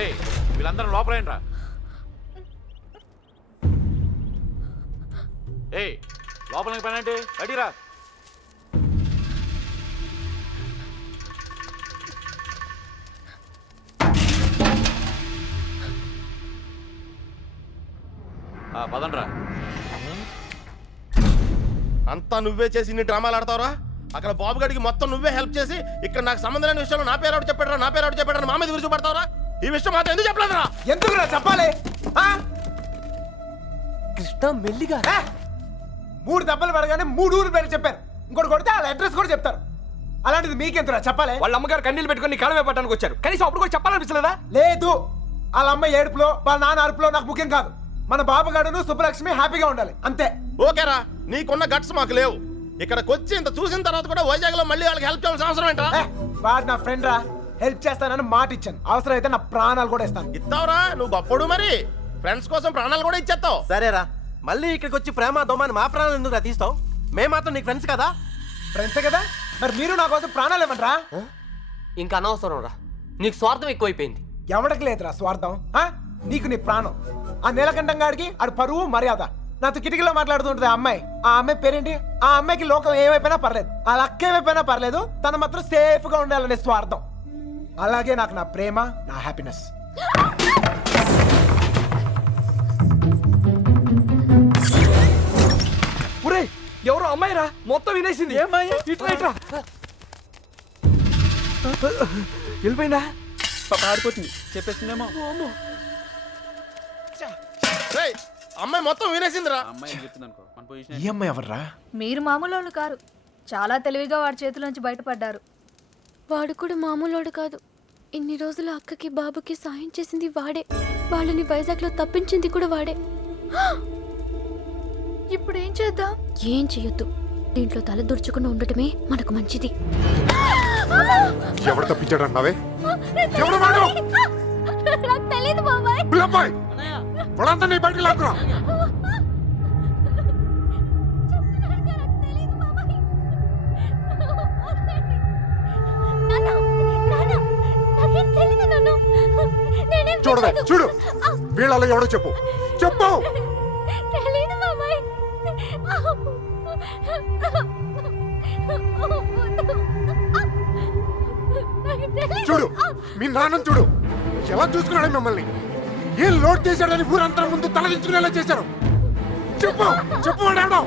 ఏయ్ వీళ్ళందరూ లోపలేంట్రా. ఏయ్ లోపలికి పని అంటే అడిరా. పదండ్రా. అంతా నువ్వే చేసి ఇన్ని డ్రామాలు ఆడతావురా? అక్కడ బాబు గడికి మొత్తం నువ్వే హెల్ప్ చేసి ఇక్కడ నాకు సంబంధం లేని విషయంలో నా పేరు చెప్పాడు నా పేరు చెప్పాడు మా మీద విరుచుపడతావురా? ఈ విషయం మాత్రం ఎందుకు చెప్పలేదురా? ఎందుకురా చెప్పాలి? కృష్ణ మెల్లిగా 3 దెబ్బలు పడగానే 3 ఊరు పేరు చెప్పారు. ఇంకోటి కొడితే వాళ్ళ అడ్రస్ కూడా చెప్తారు. అలాంటిది మీకెంతరా చెప్పాలి? వాళ్ళ అమ్మగారు కన్నీళ్ళు పెట్టుకుని కాలమే పట్టడానికి వచ్చారు. కనీసం అప్పుడు కూడా చెప్పాలనిపించలేదా? లేదు. వాళ్ళ అమ్మ ఏడుపులో వాళ్ళ నాన్న అరుపులో నాకు ముఖ్యం కాదు. మన బాబుగాడును సుబ్బలక్ష్మి హ్యాపీగా ఉండాలి అంతే. ఓకేరా, నీకున్న గట్స్ మాకు లేవు. ఇక్కడికి వచ్చి ఇంత చూసిన తర్వాత కూడా వైజాగ్ లో మళ్ళీ వాళ్ళకి హెల్ప్ చేయాల్సిన అవసరం ఏంటా? వాడు నా ఫ్రెండ్ రా, హెల్ప్ చేస్తానని మాట ఇచ్చాను. అవసరం అయితే నా ప్రాణాలు కూడా ఇస్తాను. ఇస్తావురా? నువ్వు గొప్పడు మరి ఫ్రెండ్స్ కోసం ప్రాణాలు కూడా ఇచ్చేస్తావు. సరేరా, మళ్ళీ ఇక్కడికి వచ్చి ప్రేమ దోమని మా ప్రాణాలు ఎందుకు తీస్తావు? మేము మాత్రం నీకు ఫ్రెండ్స్ కదా. ఫ్రెండ్సే కదా, మరి మీరు నా కోసం ప్రాణాలు ఇవ్వండి రా. ఇంకా అనవసరం రా, నీకు స్వార్థం ఎక్కువైపోయింది. ఎవడికి లేదురా స్వార్థం. నీకు నీ ప్రాణం. ఆ నీలకంఠం గాడికి ఆడు పరువు మర్యాద. నాతో కిటికీలో మాట్లాడుతుంటది ఆ అమ్మాయి పేరేంటి? ఆ అమ్మాయికి లోకం ఏమైపోయినా పర్లేదు, ఆ లక్క ఏమైపోయినా పర్లేదు, తను మాత్రం సేఫ్ గా ఉండాలనే స్వార్థం. అలాగే నాకు నా ప్రేమ, నా హ్యాపీనెస్. ఎవరో అమ్మాయి రా, మొత్తం వినేసింది. ఇట్లా వెళ్ళిపోయిందా? ఆడిపోతుంది చెప్పేసిందేమో. అమ్మాయి మొత్తం వినేసిందిరా. ఈ అమ్మాయి ఎవర్రా? మీరు మామూలు వాళ్ళు కారు. చాలా తెలివిగా వాడి చేతిలోంచి బయటపడ్డారు. వాడు కూడా మామూలోడు కాదు. ఇన్ని రోజులు అక్కకి బాబుకి సాయం చేసింది వాడే. వాళ్ళని వైజాగ్లో తప్పించింది కూడా వాడే. ఇప్పుడు ఏం చేద్దాం? ఏం చెయ్యొద్దు. దీంట్లో తల దుర్చకుండా ఉండటమే మనకు మంచిది. ఎవరు తప్పించాడు అన్నావే? ఎవరు వాడు? నాకు తెలీదు బాబాయ్. పిల్లబ్బాయ్, వాళ్ళంతా నీ బయటికి లాక్కురా. చూడవే, చూడు వీళ్ళలో ఎవడో చెప్పు. చెప్పు. చూడు మీ నాన్న చూడు ఎలా చూసుకున్నాడు మిమ్మల్ని. ఏం లోడ్ చేశాడని ఊరంతా ముందు తలదించుకునేలా చేశారు. చెప్పు చెప్పు వాడు.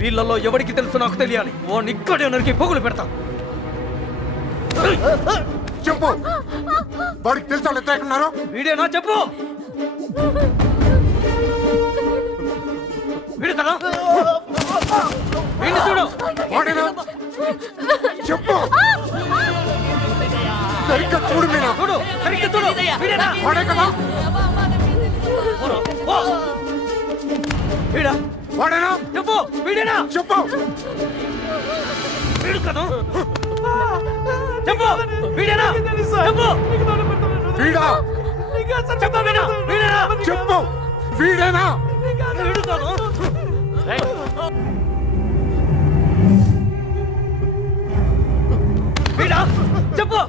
వీళ్ళలో ఎవరికి తెలుసు నాకు తెలియాలి. ఓ నిక్కడే నరికి పొగులు పెడతా. చెప్పు వాడికి తెలుసు వాళ్ళు ఎట్లా ఉన్నారు. వీడేనా? చెప్పు. వీడు కదా, వీడిని చూడు. వాడేనా? చెప్పు సరిగ్గా చూడు. మీనా చూడు, సరిగ్గా చూడు. వీడేనా? వాడే కదా. వీడా? వాడేనా? చెప్పు. వీడేనా? చెప్పు. వీడు కదా. చెప్పు. వీడేనా? చెప్పు. వీడా? చెప్పు. వీడా? వీడేనా? చెప్పు. వీడేనా? వీడు కదా. వీడా? చెప్పు.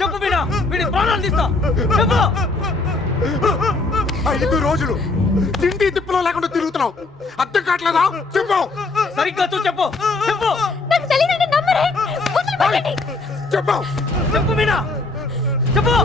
చెప్పు వీడా. వీడి ప్రాణాలు తీస్తా. చెప్పు. 5 రోజులు తిండి తిప్పులో లేకుండా తిరుగుతున్నావు. అర్థం కావట్లేదా? చెప్పు. సరిగ్గా చూ. చెప్పు. చెప్పు. నాకు తెలియదంటే నమ్మరే. వదిలిపెట్టండి. చెప్పు. చెప్పు వీడా. చెప్పు.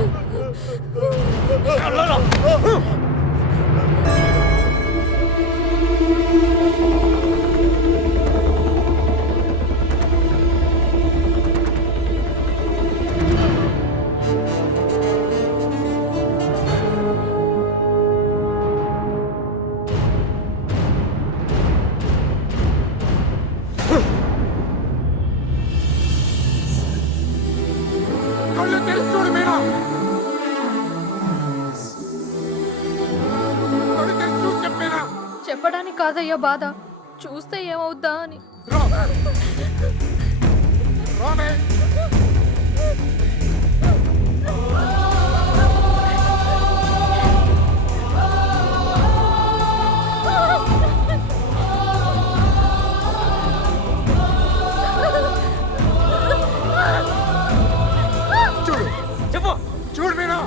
కళ్ళు తెరిచి చూడు మీనా. కళ్ళు తెరిచి చూసి చెప్పేనా. చెప్పడానికి కాదయ్యా బాధ, చూస్తే ఏమవుద్దా అని. రామే. చెప్పు. చూడు మీనా.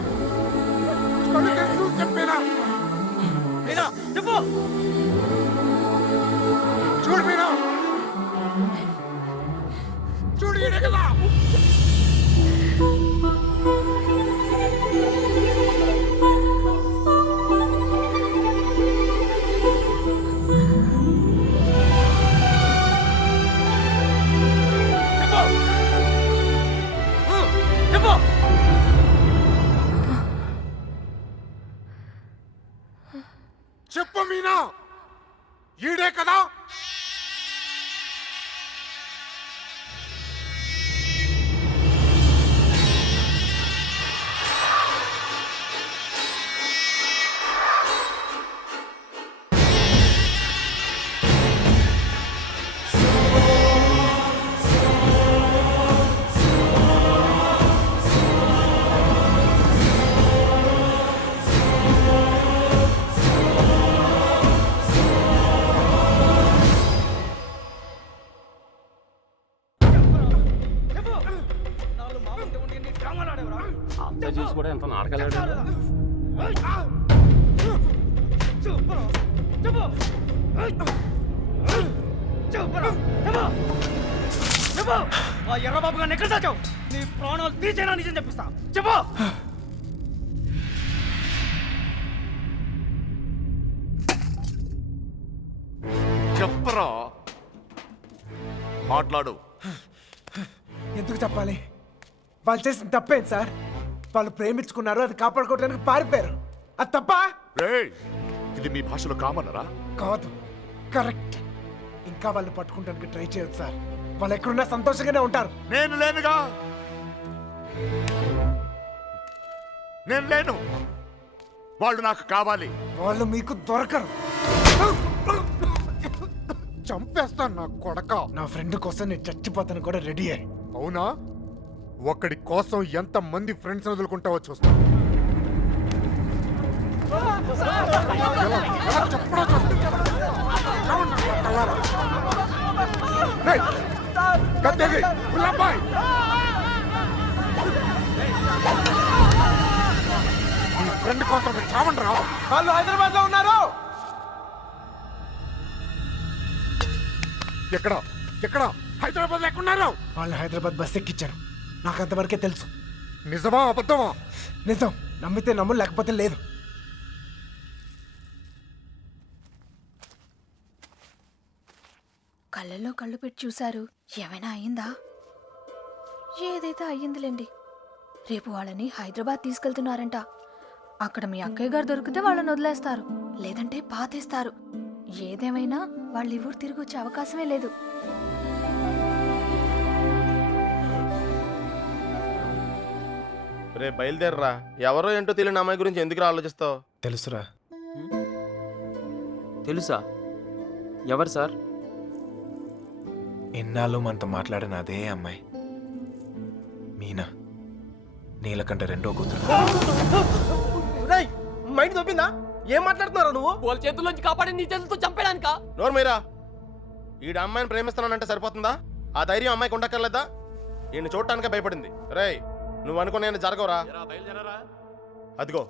కూడా ఎంత నాటకాలు ఎర్రబాబు గారిని ఎక్కడ దాచావు? నీ ప్రాణాలు తీసేనా నిజం చెప్పిస్తా. చెప్పు. చెప్పరా, మాట్లాడు. ఎందుకు చెప్పాలి? వాళ్ళు చేసిన తప్పేంటి సార్? వాళ్ళు ప్రేమించుకున్నారు, అది కాపాడుకోవడానికి పారిపోయారు. అది తప్ప రేయ్, ఇది మీ భాషలో కామనరా? కాదు, కరెక్ట్. ఇంకా వాళ్ళు పట్టుకుంటానికి ట్రై చేయొచ్చు సార్. వాళ్ళు ఎక్కడున్నా సంతోషంగానే ఉంటారు. నేను లేనుగా, నేను లేను. వాళ్ళు నాకు కావాలి. వాళ్ళు మీకు దొరకరు. చంపేస్తాను నా కొడక. నా ఫ్రెండ్ కోసం నేను చచ్చిపోతాను కూడా రెడీ అయ్యి. అవునా? ఒక్కడి కోసం ఎంత మంది ఫ్రెండ్స్ వదులుకుంటావో చూస్తా. ఎలా చెప్పడా చూస్తా. రేయ్, కత్తెగి, గులాబాయ్. నీ ఫ్రెండ్ కోసం చావండి రా. వాళ్ళు హైదరాబాద్ లో ఉన్నారు. ఎక్కడ ఎక్కడ హైదరాబాద్ లేకున్నారు? వాళ్ళు హైదరాబాద్ బస్ ఎక్కించారు. నాకు అంతవరకే తెలుసు. నిజమా అబద్ధమా? నిజం. నమ్మితే నమ్ము, లేకపోతే లేదు. కళ్ళల్లో కళ్ళు పెట్టి చూశారు. ఏమైనా అయ్యిందా? ఏదైతే అయ్యిందిలేండి. రేపు వాళ్ళని హైదరాబాద్ తీసుకెళ్తున్నారంట. అక్కడ మీ అక్కయ్య గారు దొరికితే వాళ్ళని వదిలేస్తారు, లేదంటే పాతేస్తారు. ఏదేమైనా వాళ్ళు ఈ ఊరు తిరిగి వచ్చే అవకాశమే లేదు. రే బయలుదేరరా. ఎవరో ఏంటో తెలియని అమ్మాయి గురించి ఎందుకు ఆలోచిస్తావు? తెలుసురా. తెలుసా? ఎవరు సార్? ఎన్నాళ్ళు మనతో మాట్లాడిన అదే అమ్మాయి, మీనా. నీలకంఠ రెండో కూతురు. మైండ్ తప్పిందా? ఏం మాట్లాడుతున్నారా నువ్వు? వాళ్ళ చేతుల్లోంచి కాపాడి నీ చేతులతో చంపేడానికా? నోరు మీరా. ఈడ అమ్మాయిని ప్రేమిస్తున్నానంటే సరిపోతుందా? ఆ ధైర్యం అమ్మాయికి ఉండక్కర్లేదా? ఈయన చూడటానికే భయపడింది. రేయ్, నువ్వు అనుకునే జరగవురా. బయలుదేరారా? అదిగో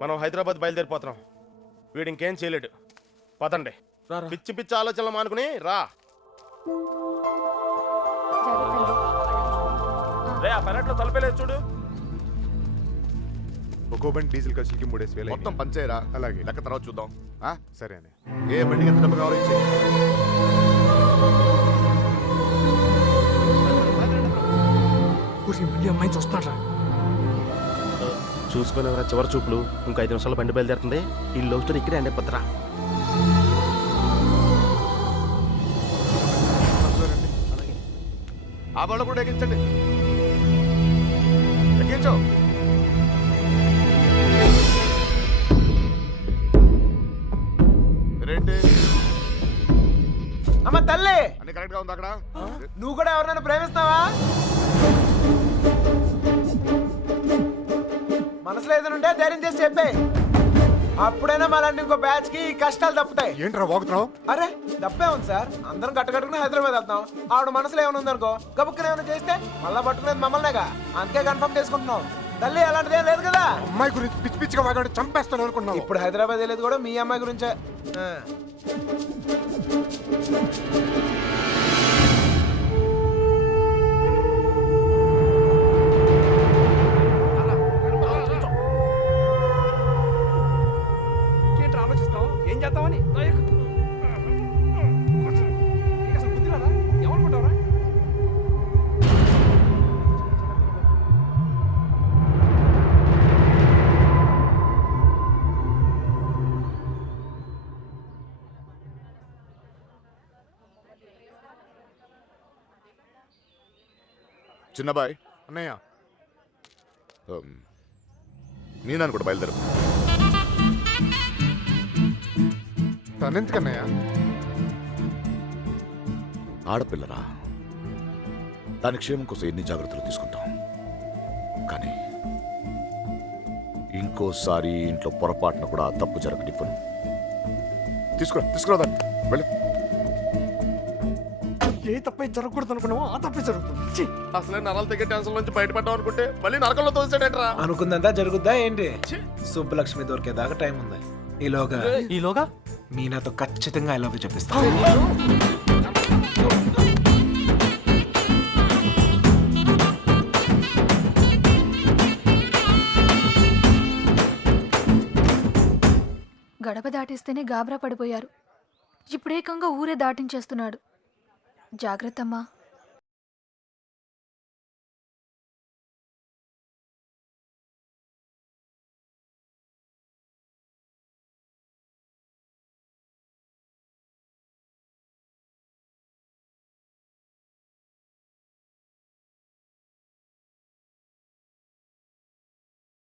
మనం హైదరాబాద్ బయలుదేరిపోతున్నాం. వీడు ఇంకేం చేయలేడు. పదండి. పిచ్చి పిచ్చి ఆలోచనలు మానుకుని రా. రే, ఆ పెరట్లో తలపేలేదు చూడు. ఒక్కో బండి డీజిల్ ఖర్చులకి 3,000 మొత్తం పంచేయరా. అలాగే. లెక్క తర్వాత చూద్దాం. సరే అని. ఏ బండికి ఎంత డబ్బు కావాలో ఇచ్చేయ్. అమ్మాయి చూస్తున్నారా? చూసుకునేవరా చివరి చూపులు. ఇంకో 5 నిమిషాలు బండి బయలుదేరుతుంది. ఈ లవ్ స్టోరీ ఇక్కడే అండి పత్రా. ఆ బండ్లు కూడా ఎక్కించండి. ఎక్కించు. రేంటి అమ్మ తల్లి, అన్ని కరెక్ట్ గా ఉంది అక్కడ? నువ్వు కూడా ఎవరినైనా ప్రేమిస్తావా? మనసులో ఏదైనా ఉంటే ధైర్యం చేసి చెప్పే. అప్పుడైనా మళ్ళీ ఇంకో బ్యాచ్ కి కష్టాలు తప్పుతాయి. ఏంట్రా వాగుతున్నావు? అరే తప్పే ఉంది సార్. అందరం కట్టుకట్టుకుని హైదరాబాద్ వెళ్తాం. ఆవిడ మనసులో ఏమైనా ఉందనుకో, గబుక్కున ఏమైనా చేస్తే మళ్ళా పట్టుకునేది మమ్మల్నేగా. అందుకే కన్ఫర్మ్ చేసుకుంటున్నాం. తల్లి అలాంటిదేం లేదు కదా. అమ్మాయి గురించి పిచ్చి పిచ్చిగా వాగాడు, చంపేస్తాను అనుకున్నావు. ఇప్పుడు హైదరాబాద్ వెళ్ళేది కూడా మీ అమ్మాయి గురించే. ఆలోచిస్తావు ఏం చేద్దామని? ఏమనుకుంటావరా? చిన్నబాయ్, అన్నయ్య, మీనాను కూడా బయలుదేరు. తనెందుకన్నయ్య? ఆడపిల్లరా, దాని క్షేమం కోసం ఎన్ని జాగ్రత్తలు తీసుకుంటాం. కానీ ఇంకోసారి ఇంట్లో పొరపాటున కూడా తప్పు జరగనివ్వను. తీసుకురా దాన్ని. వెళ్ళి ఏ తప్పే జరగకూడదు అనుకున్నావో ఆ తప్పే జరుగుతుంది ఛీ! అసలే నరాలు తెగే టెన్షన్ నుంచి బయటపడ్డాం అనుకుంటే మళ్ళీ నరకంలో తోసాడేట్రా. అనుకుందంతా జరుగుద్దా ఏంటి సుబ్బలక్ష్మి దొరికేదాకా టైం ఉంది. ఈలోగా మీనాతో ఖచ్చితంగా ఐ లవ్ యూ చెప్పిస్తా. గడప దాటిస్తేనే గాబరా పడిపోయారు. ఇప్పుడేకంగా ఊరే దాటించేస్తున్నాడు. జాగ్రత్తమ్మా.